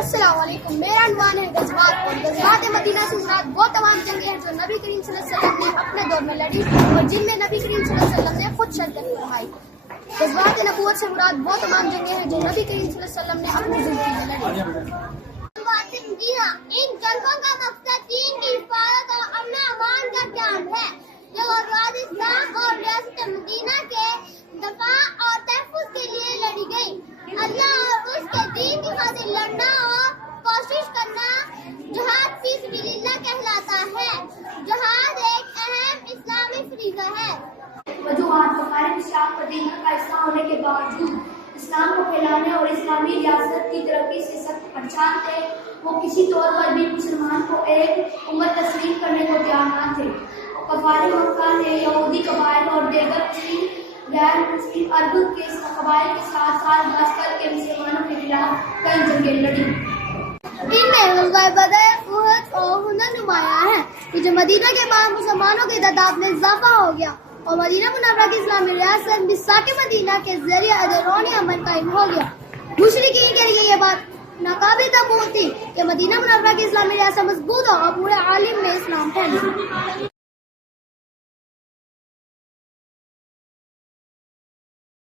السلام علیکم. میرا عنوان ہے غزوات. اور غزوات مدینہ سے مراد وہ تمام جنگیں ہیں جو نبی کریم صلی اللہ علیہ وسلم نے اپنے دور میں لڑی اور جن میں نبی کریم صلی اللہ علیہ وسلم نے خود شرکت فرمائی. غزوات نبوت سے مراد وہ تمام جنگیں ہیں جو نبی کریم صلی اللہ علیہ وسلم نے اپنی زندگی میں لڑی. جی ہاں، ان جنگوں کا مقصد دین کی حفاظت اور امن امان کا قیام ہے. جو غزوات اسلام اور ریاست مدینہ کے دفاع اور تحفظ کے لیے لڑی گئی. اللہ اور اس کے دین کی خاطر لڑنا اور کوشش کرنا جہاد فی سبیل اللہ کہلاتا ہے. جہاد ایک اہم اسلامی فریضہ ہے. وجوہات: بقائے اسلام مدینہ کا حصہ ہونے کے باوجود اسلام کو پھیلانے اور اسلامی ریاست کی ترقی سے سخت پریشان تھے. وہ کسی طور پر بھی مسلمان کو ایک امت تسلیم کرنے کو تیار نہ تھے. کفار مکہ نے یہودی قبائل اور دیگر مسلم غیر مسلم عرب کے قبائل کے ساتھ ساتھ بس کر کے مسلمانوں کے خلاف کئی جنگیں لڑی. ان میں غزوہ بدر، احد اور حنین نمایاں ہیں. یہ جو مدینہ کے بعد مسلمانوں کی تعداد میں اضافہ ہو گیا اور مدینہ منورہ کی اسلامی ریاست مساق مدینہ کے ذریعے اندرونی امن قائم ہو گیا. مشرکین کے لیے یہ بات ناقابل قبول تھی کہ مدینہ منورہ کی اسلامی ریاست مضبوط ہو اور پورے عالم میں اسلام پھیلے.